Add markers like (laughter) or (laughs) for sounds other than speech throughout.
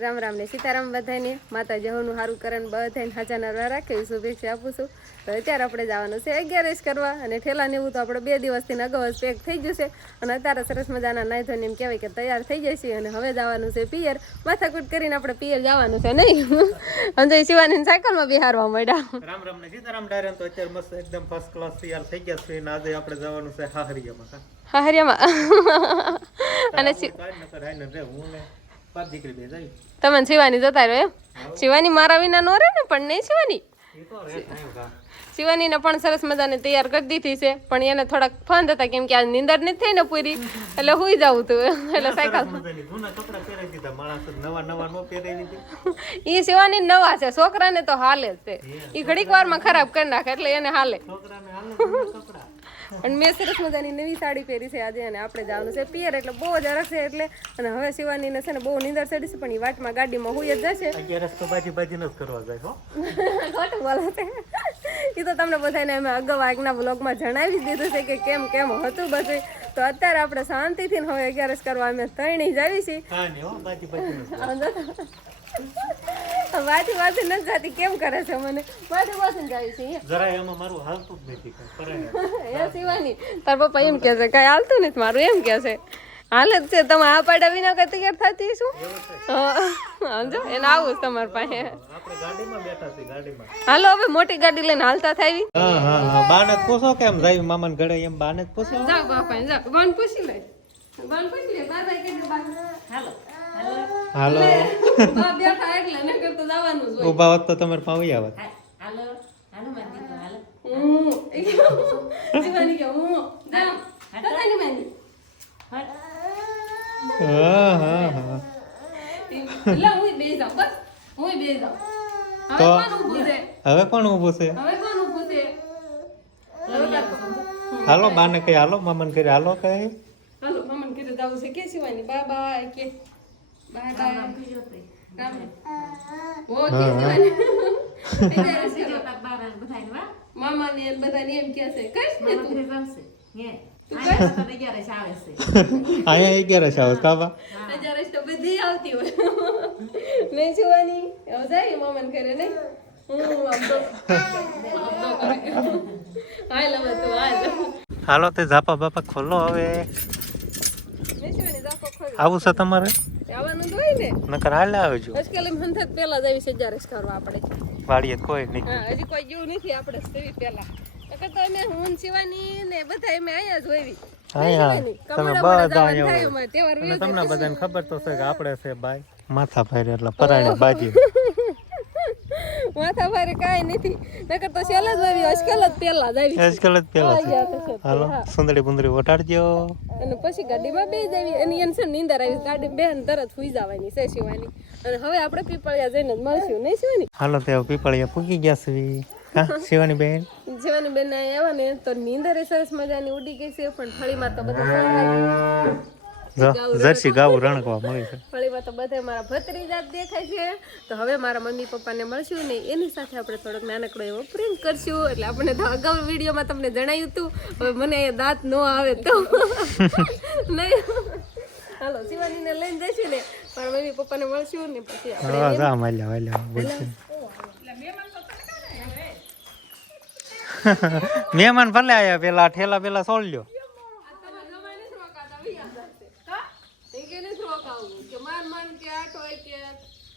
રામ રામ ને સીતારામ બધાને માતાજી જહોનું સારું કરણ બધાને હાજા નરવા રાખ્યું શુભેચ્છા આપું છું. તો અત્યારે આપણે જવાનું છે અગિયારસ કરવા અને ઠેલાને એવું તો આપણે બે દિવસથી અગાઉ પેક થઈ જશે અને અત્યારે સરસ મજાના નાઈ ધોઈને એમ કહેવાય કે તૈયાર થઈ જશે અને હવે જવાનું છે પિયર. માથાકૂટ કરીને આપણે પિયર જવાનું છે નહીં? અંજય શિવાની સાયકલમાં બિહારવા મળ્યા રામ રામ ને સીતારામ ડાયરન તો અત્યારે મસ્ત એકદમ ફર્સ્ટ ક્લાસ તૈયાર થઈ ગયા છે અને આજે આપણે જવાનું છે હાહરિયામાં. હાહરિયામાં. અને તમે શિવાની જતા રહ્યો એમ? શિવાની મારા વિના નો રહે ને પણ નહીં શિવાની? એ શિવાનીને પણ સરસ મજાને તૈયાર કરી દીધી છે પણ એને થોડાક ફંદ હતા કેમ કે આ નીંદર નથી થઈ ને પૂરી એટલે હુઈ જવું તું એટલે સાયકલ. ઈ શિવાની નવા છે છોકરાને તો હાલે જ તે. ઈ ઘડીક વારમાં ખરાબ કરી નાખે એટલે એને હાલે. છોકરાને હાલે કપડા. અને મેં સરસ મજાની નવી સાડી પહેરી છે આજે અને આપણે જવાનું છે પિયર એટલે બહુ જ અરગ છે એટલે. અને હવે શિવાનીને છે ને બહુ નીંદર ચડી છે પણ એ વાટમાં ગાડીમાં હુઈ જ જશે. બાજી બાજી જ કરવા જાય હો. ખોટું બોલો છે. એ તો તમને બધાને અમે અગાઉ આગના બ્લોગમાં જણાવી જ દીધું છે કે કેમ કેમ હતું બધું. તો અત્યારે આપણે શાંતિથી ને હવે અગિયારસ કરવા અમે ત્રણેય જાવી છીએ. વાથી વાથી ન જાતી. કેમ કરે છે મને? વાથી વાથી જાય છે. જરાય એમાં મારું હાલતું જ નથી કાંઈ. (laughs) એ સિવાની તાર પપ્પા એમ કહે છે કઈ હાલતું નથી મારું? એમ કહે છે. હાલે જ છે. તમે આ પાડા વિના કઈ તૈયાર થતી શું સમજો એને આવું તમારી પાસે. આપણે ગાડીમાં બેઠા છે ગાડીમાં. હાલો હવે મોટી ગાડી લઈને હાલતા થાવી. હા હા હા. બાને પૂછો કેમ જાય મામાને ઘરે એમ બાને પૂછો? જાઓ બાપા જાઓ. બાન પૂછી લે. બાન પૂછી લે. બા ભાઈ કે હાલો. હાલો. ઊભા હોત તો તમારે પાવી આવત. હું શિવાની કે હું જાઓ તતાની માની. હા. હા હા લા હું બે જાઉં બસ હું બે જાઉં. હવે કોણ ઉભું છે? હવે કોણ ઊભું છે? હવે કોણ ઊભું છે? હવે કાકો. હાલો બાને કઈ હાલો મામન કરી હાલો કઈ હાલો મામન કરી જાવું છે. કે સિવાય બાય બાય કે? બાય રામ ઓ. ને એમ છે. ને તું? અહીંયા અગિયારસ આવે કાબા હજાર તો બધી આવતી હોય. મેં શિવાની જાય મામા ને નહીં? હું આમ તો કરે. તું હાલ. હાલો તે ઝાપા બાપા ખોલો હવે. આવું છે તમારે? આવવાનું તો હોય ને. નકર હાલે આવજો આજકાલ એમ હંધત પેલા જ આવી છે હજાર કરવા આપણે. વાડીએ કોઈ નહીં. હા હજી કોઈ જેવું નથી આપણે સેવી પેલા નકર તો અમે હું શિવાની ને બધા અમે અહીંયા જ હોઈવી તમે બધા જવાનું થાય અહીંયા અમારે તહેવાર અને વિશે તમને બધાને ખબર તો છે કે આપણે છે ભાઈ. માથા ફેરે એટલે પરાણે બાજી. (laughs) માથા ભારે કાઈ નથી. નકર તો સેલ જ આવી આજકાલ જ પેલા જ. આવી પેલા. હાલો સુંદરી બુંદરી ઓટાડજો અને પછી ગાડીમાં બે જવી. અને એને છે નીંદર આવી. ગાડી બેન તરત સુઈ જવાની છે શિવાની. અને હવે આપણે પીપળિયા જઈને જ મળશું નહીં શિવાની? હાલો તે પીપળિયા પૂગી ગયા છે. શિવાની બેન? શિવાની બેન આવ્યા ને તો નીંદર સરસ મજાની ઉડી ગઈ છે પણ ફળીમાં તો બધા જર્સી ગાવું રણકવા મળી છે. ફળીમાં તો બધા મારા ભત્રીજા દેખાય છે. તો હવે મારા મમ્મી પપ્પાને મળશું ને એની સાથે આપણે થોડોક નાનકડો એવો પ્રેમ કરશું. એટલે આપણે તો અગાઉ વિડીયોમાં તમને જણાવ્યું હતું. હવે મને અહીંયા દાંત ન આવે તો. નહીં. હાલો શિવાનીને લઈને જઈશું ને. મારા મમ્મી પપ્પાને મળશું ને પછી આપણે જા માલ્યા વાલ્યા બોલશું મહેમાન ભલે આયા પેલા ઠેલા પેલા સોળ લ્યો.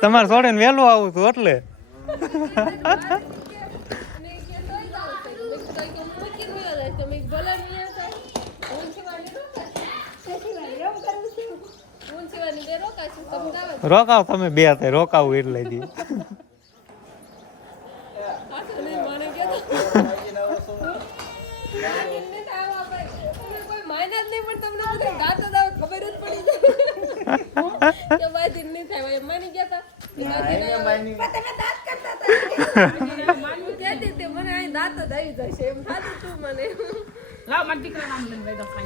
તમારે સોડે વહેલું આવું હતું એટલે. રોકાવ તમે બે થાય રોકાવું એટલે જી ખબર જ પડી જાય. કે બાજી નહીં થાય ભાઈ. માની ગયા તા? કે બાજીને- પણ તમે દાંત કરતા હતા. (laughs) માનવું કહેતી હતી, મને અહીં દાંત જ આવી જશે એમ થાતું હતું મને.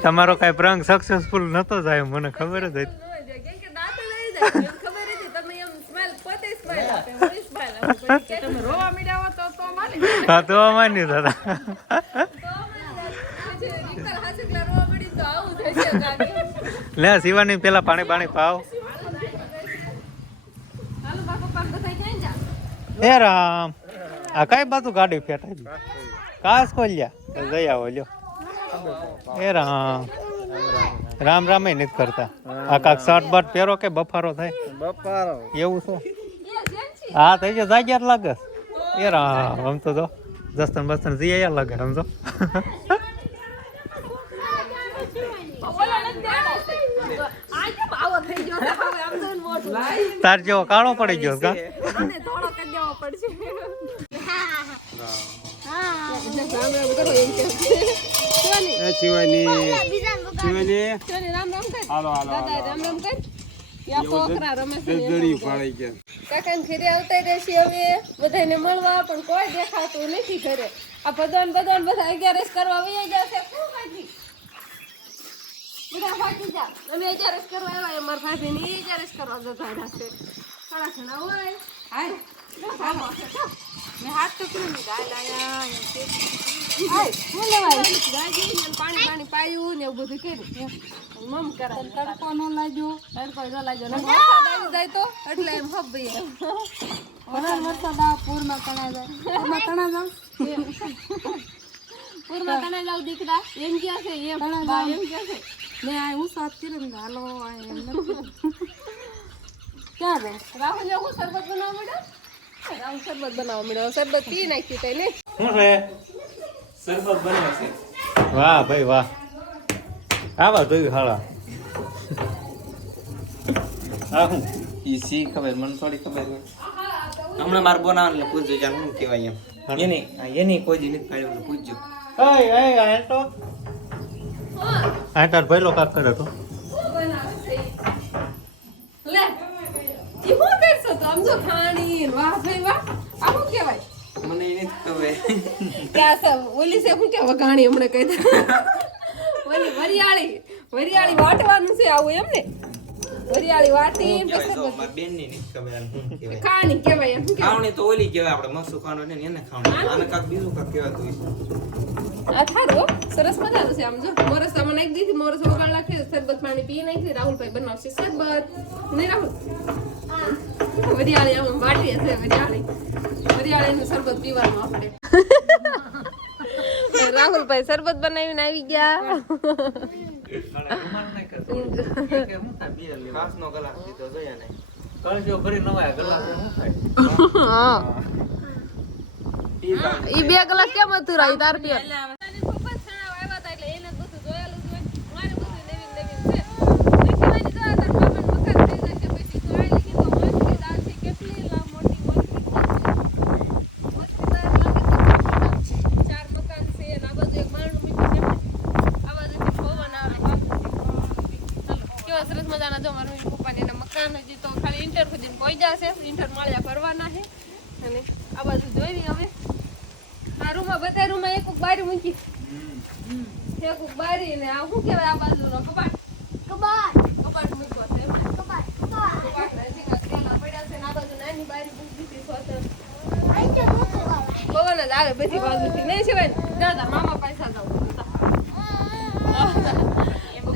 તમારો કઈ પ્રાંગ સક્સેસફુલ નતો જાય મને ખબર જ હતી ન જાય. કેમ કે દાંત જ આવી જાય. એમ ખબર હતી તમે એમ smile પોતે smile આપે, હું smile આપું. પછી કે તમે રોવા હા તો તો મને તો થશે લે શિવાની પેલા પાણી પાણી પાવ હાલો બાપા પાપ બધા ક્યાં જા હે રામ આ કઈ બાજુ ગાડી ફેટાઈ કાસ ખોલ્યા ગયા આવો લ્યો. હે રામ રામ રામ નથી કરતા. આ કાક શર્ટ બટ પહેરો કે બફારો થાય? બફારો. એવું છે એ જેન્સી હા થઈ જાય જાગ્યા લાગે. એ રામ આમ તો જો દસ્તન બસ્તન જઈ આયા લાગે સમજો ગયો તાર જેવો કાળો પડી ગયો કા? પડશે. રામ રામ કરો એમ કે શિવાની, એ શિવાની શિવાની. શિવાની રામ રામ કર. હાલો હાલો દાદા રામ રામ કર. યા પોખરા રમે છે ને એમ. દળી ફાળી ગયા. કાકાને ઘરે આવતા રહેશે હવે. બધાને મળવા પણ કોઈ દેખાતું નથી ઘરે. આ ભદવાન ભદવાન બધા અગિયારસ કરવા વહી ગયા છે. બધા ફાટી જા. અમે અગિયારસ કરવા આવ્યા. અમાર ભાભી ને અગિયારસ કરવા જતા છે. થોડા ઘણા હોય. હાય. ચાલો, ચાલો. પાણી પાણી પાયું ને એવું બધું કર્યું જાય પૂરમાં તણા જાય તણા જાવ તણા દીકરા એમ ક્યાં છે એમ આ હું એમ ક્યાં જાવ રાહુલ હું શરબત બનાવવા મળ્યો શરબત બનાવવા મળ્યો. શરબત પી નાખ્યું તઈ ને? શું છે? સરબત બને છે. વાહ ભાઈ વાહ. આવા જોયું હાળા. હા હું ઈ સી ખબર મને થોડી ખબર હમણાં મારે બનાવવાનું એટલે પૂછજો જાણ શું કહેવાય એમ. એની હા, એની કોઈ દી નથી પાડ્યું પૂછજો. આ તો આંટો આંટાર ભઈલો કાક કરે તો લે ઈ હું કરશો તો આમ જો ખાણી વાહ ભાઈ વાહ. આ શું કહેવાય? મને એ ખબર. ત્યાં છે ઓલી છે શું કે વઘાણી હમણાં કહી દે ઓલી વરિયાળી વરિયાળી વાટવાનું છે આવું એમ ને? વરિયાળી વાટી પછી ખાણી કહેવાય? એમ ખાવણી તો ઓલી કહેવાય આપણે મસ્તું ખાણો ને એને ખાવણી. આને કાક બીજું કાક કહેવાતું હોય. આ થારો સરસ મજાનું છે આમ જો. મોરસ આમાં નાખી દીધી મોરસ વગાડ નાખી શરબત પાણી પી નાખી રાહુલભાઈ બનાવશે શરબત. નહીં રાહુલ? વરિયાળી આમ વાટી હશે વરિયાળી. વરિયાળીનું શરબત પીવાનું આપણે. (laughs) રાહુલભાઈ શરબત બનાવીને આવી ગયા. ગલાસ ગલાસ ઈ બે કલાક કેમ હતું રાઈ તાર ચાર મકાન છે અને આ બાજુ એક માળનું મૂક્યું છે આ બાજુથી પવન આવે બાપુ કેવા સરસ મજાના જો મારા મમ્મી પપ્પાને એના મકાન હજી તો ખાલી ઇન્ટર સુધી પહોંચી માળિયા ભરવાના છે. અને આ બાજુ જોઈ હવે. આ રૂમમાં બધા રૂમમાં એક બારી મૂકી. એક બારી ને આ શું કહેવાય આ બાજુનો કબાટ? કબાટ. કબાટ મૂક્યો છે કબાટ. કબાટ હજી કાંઈક પેલા પડ્યા છે ને આ બાજુ નાની બારી મૂકી દીધી સ્વતંત્ર પવન જ આવે બધી બાજુથી. નહીં સિવાય દાદા મામા પૈસા જાવ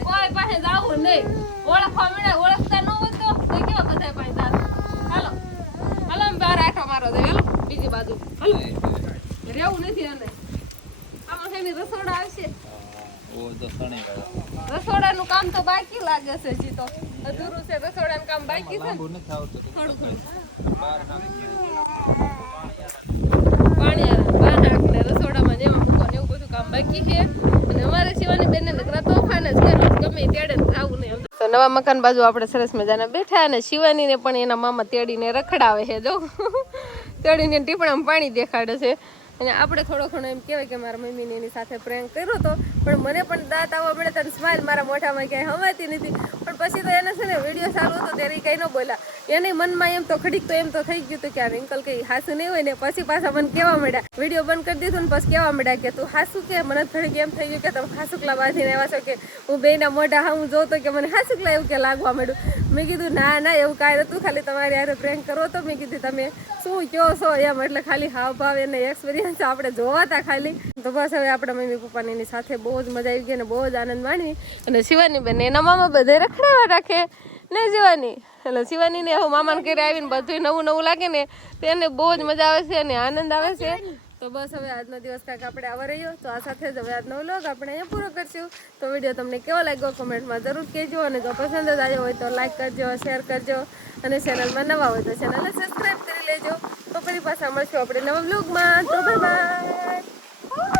કોઈ પાસે જાવું નહીં. ઓળખવા મળે ઓળખતા ન હોય તો તો કેવા બધા પાસે જાવ હાલો હાલો આમ બહાર આખો મારો દે હાલો બીજી બાજુ રહેવું નથી અને. આમાં છે રસોડા આવશે રસોડાનું કામ તો બાકી લાગે છે હજી તો. અધૂરું છે રસોડાનું કામ બાકી છે થોડું થોડું. પાણી બહાર નાખીને રસોડામાં જેમાં મૂકવાનું એવું બધું કામ બાકી છે. અને અમારે શિવાની બેનને નકરા તોફાન જ ગમે તેડે ને જાવું નહીં તો નવા મકાન બાજુ આપણે સરસ મજાના બેઠા અને શિવાનીને પણ એના મામા તેડીને રખડાવે છે જો. તેડીને ટીપણામાં પાણી દેખાડે છે. અને આપણે થોડો ઘણો એમ કહેવાય કે મારા મમ્મીને એની સાથે પ્રેમ કર્યો હતો. પણ મને પણ દાંત આવવા મળે તો સ્માઇલ મારા મોઢામાં ક્યાંય હવાતી નથી. પણ પછી તો એને છે ને વીડિયો સારો હતો, ત્યારે એ કંઈ ન બોલ્યા. એને મનમાં એમ તો ખડીક તો એમ તો થઈ ગયું હતું કે આ વિંકલ કંઈ હાસું નહીં હોય ને, પછી પાછા મને કહેવા મળ્યા. વીડિયો બંધ કરી દીધું ને, પછી કહેવા મળ્યા કે, તું હાસું કે? મને થોડીક એમ થઈ ગયું કે તમે હાસુકલા બાંધીને આવ્યા છો કે, હું બેના મોઢા હું જોતો કે મને હાસુકલા એવું કે લાગવા માંડ્યું મેં કીધું, ના ના, એવું કાંઈ નતું ખાલી તમારે યારે પ્રેન્ક કરો તો. મેં કીધું, તમે શું કયો છો? એમ, એટલે ખાલી હાવ ભાવ એને એક્સપિરિયન્સ આપણે જોવાતા ખાલી. તો બસ હવે આપણા મમ્મી પપ્પાની એની સાથે બહુ જ મજા આવી ગઈ અને બહુ જ આનંદ માણવી. અને શિવાની બેન એના મામા બધે રખડાવા રાખે. ને શિવાની? એટલે શિવાનીને હું મામાને ઘરે આવીને બધું નવું નવું લાગે ને તેને બહુ જ મજા આવે છે અને આનંદ આવે છે. તો બસ હવે આજનો દિવસ કાંઈક આપણે આવા રહ્યો. તો આ સાથે જ હવે આજનો વ્લોગ આપણે અહીંયા પૂરો કરશું. તો વીડિયો તમને કેવો લાગ્યો કોમેન્ટમાં જરૂર કહેજો અને જો પસંદ જ આવ્યો હોય તો લાઈક કરજો શેર કરજો અને ચેનલમાં નવા હોય તો ચેનલને સબસ્ક્રાઈબ કરી લેજો. તો ફરી પાછા મળશું આપણે નવા વ્લોગમાં. તો બાય